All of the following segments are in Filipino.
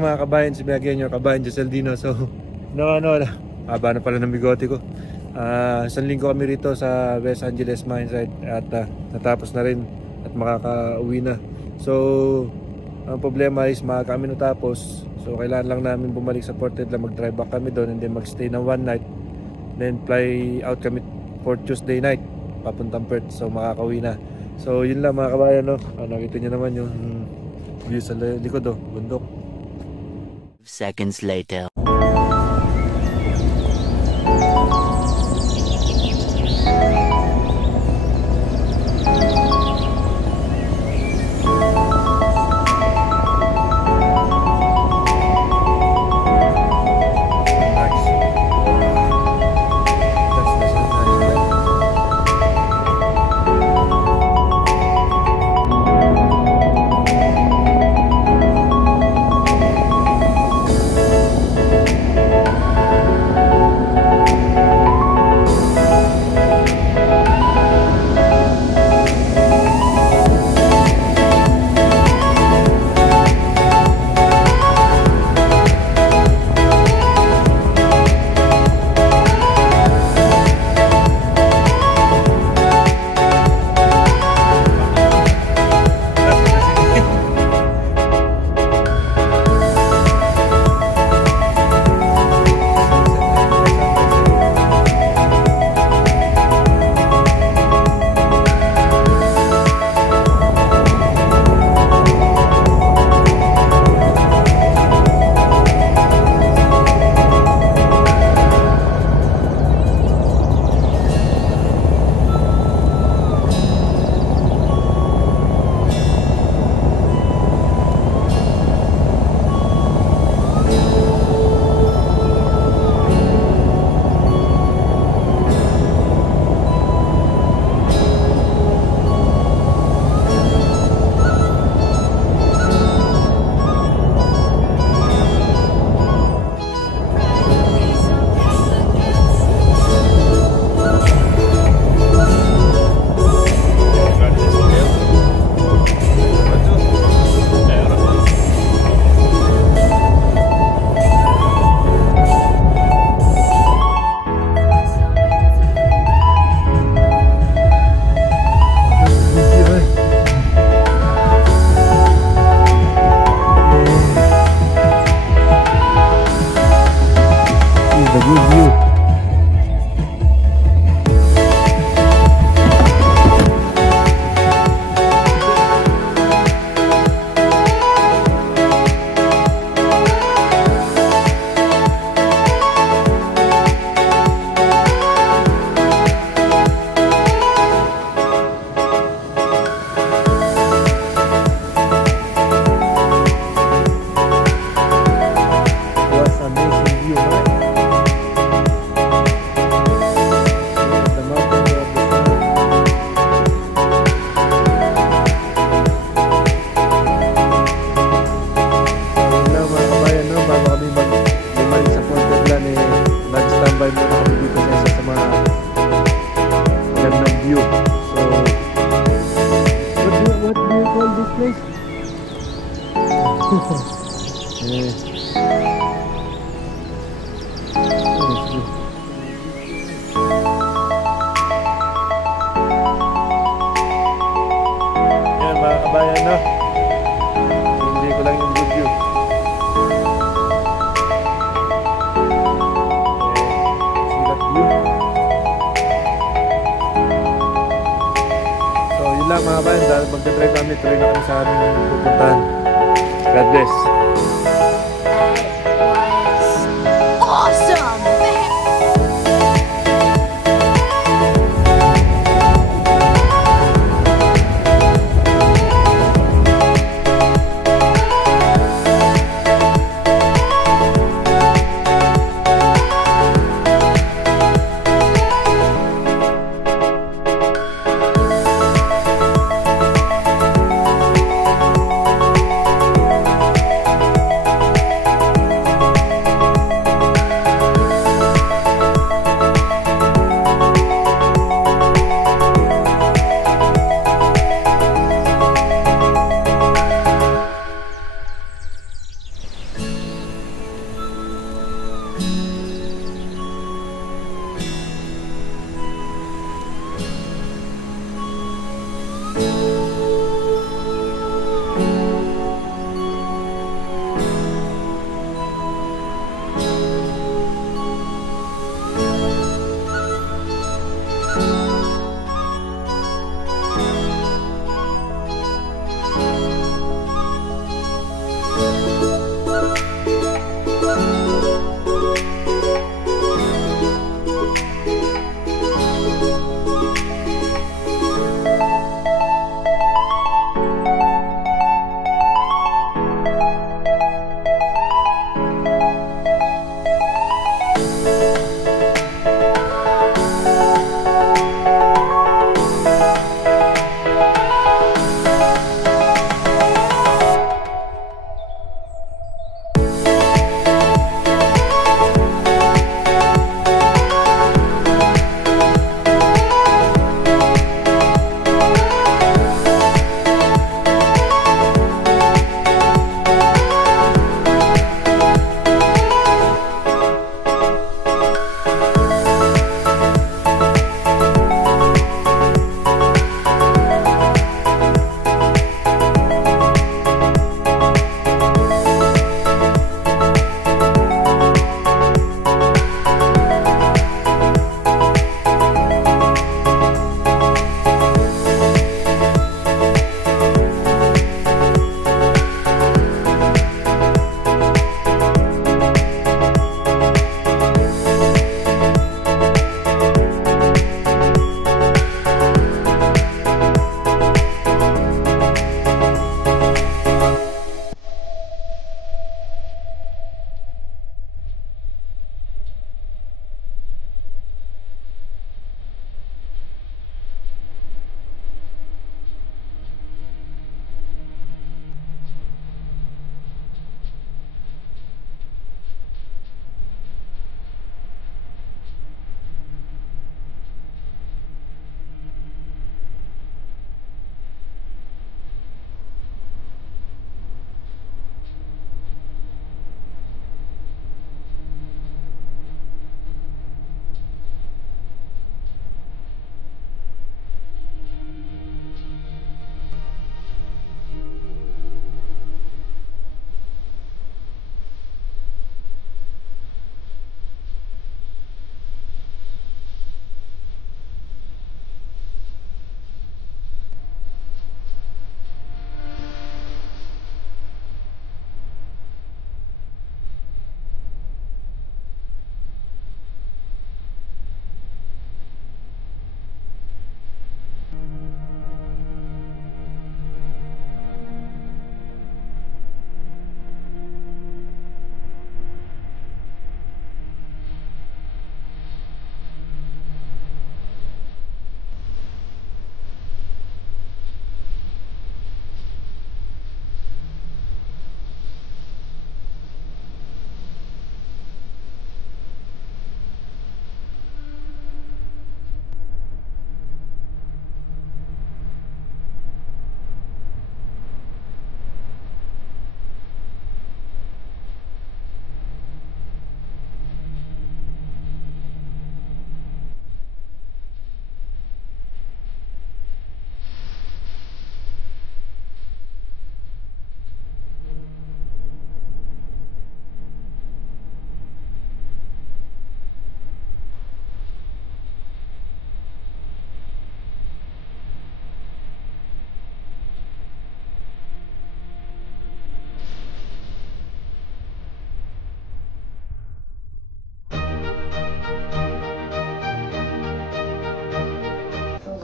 morning mga kabayan, si Biagyan yung kabayan Giselle Dino. So, haba na pala ng bigote ko. Isang linggo kami rito sa West Angeles Mine site at natapos na rin at makaka-uwi na. So, ang problema is maaga kami natapos. So, kailangan lang namin bumalik sa Port Edla, mag-drive back kami doon and then mag-stay ng one night. Then fly out kami for Tuesday night, papuntang Perth. So, makaka-uwi na. So, yun lang mga kabayan, no? Nakita nyo naman yung view sa likod, bundok. Seconds later. Yan mga kabayan, no? Hindi ko lang yung good view. See that view? So yun lang mga kabayan, dahil magdadrive kami, tuloy na kami sa aming pupuntahan. God bless.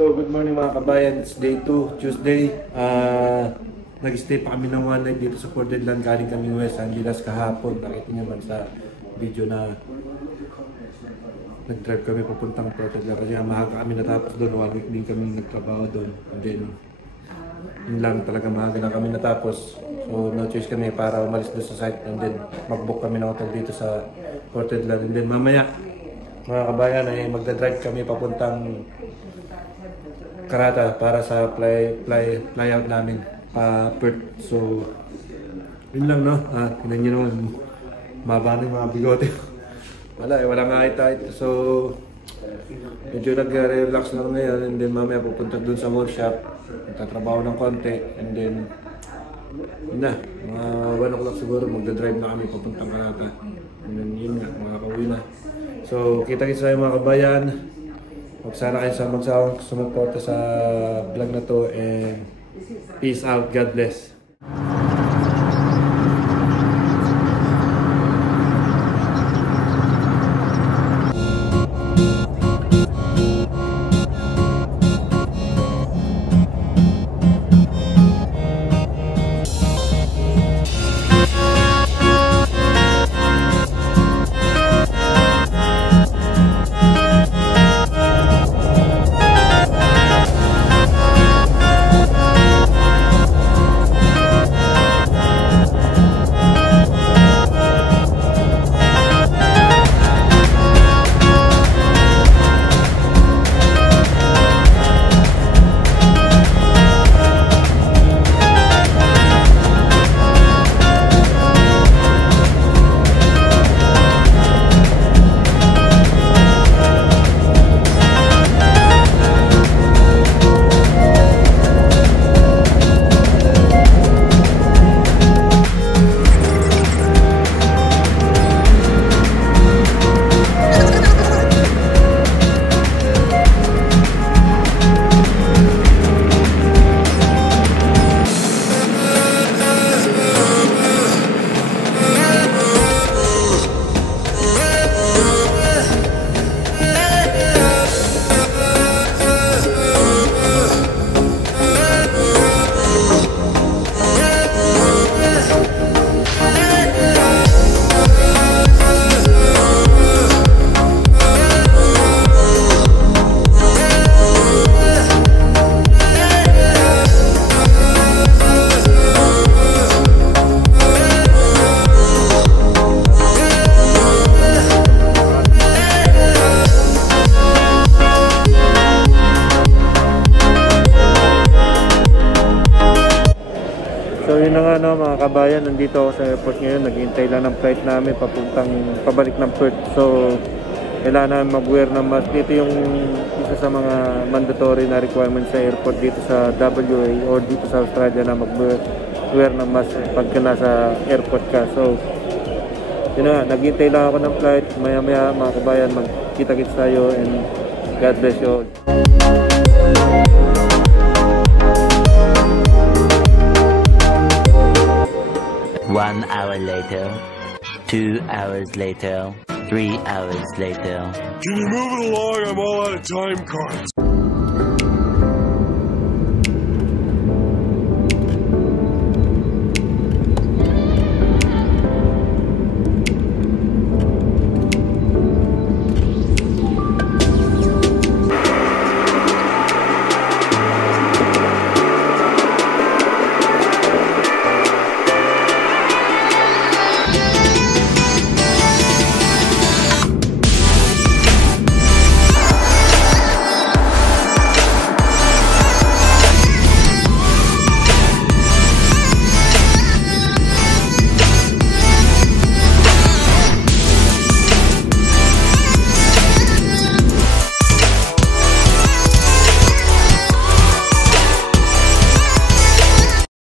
So, good morning mga kabayan. It's day 2, Tuesday. Nag-stay pa kami ng one night dito sa Portland. Galing kami West Angeles kahapon. Nakita niyo man sa video na nag-drive kami papuntang Portland kasi maaga kami natapos doon. 1 week din kami nagtrabaho doon. And then, yun lang talaga maaga na kami natapos. So, no choice kami para umalis doon sa site. And then, mag-book kami ng hotel dito sa Portland. And then, mamaya, mga kabayan, ay magdadrive kami papuntang Karata para sa fly out namin Perth. So, yun lang no. Tignan nyo naman, mababa na yung mga bigote. walang height. So, medyo nag-relax lang ngayon, and then mamaya pupunta dun sa mall shop, magtatrabaho ng konti, and then yun na, mga 1 o'clock siguro magdadrive na kami papuntang Kanata, and then yun nga, makakauwi na. So kita-kits tayo mga kabayan, huwag sana kayo sa magsawang sumuporta sa vlog na to, and peace out, God bless. So yun na nga no, mga kabayan, nandito ako sa airport ngayon, naghihintay lang ng flight namin pabalik ng Perth. So kailangan namin mag-wear ng mask. Dito yung isa sa mga mandatory na requirements sa airport dito sa WA or dito sa Australia, na mag-wear ng mask pagka nasa airport ka. So yun na nga, naghihintay lang ako ng flight. Maya maya mga kabayan, magkita-kits tayo, and God bless you all. 1 hour later, 2 hours later, 3 hours later. Can you move it along? I'm all out of time cards.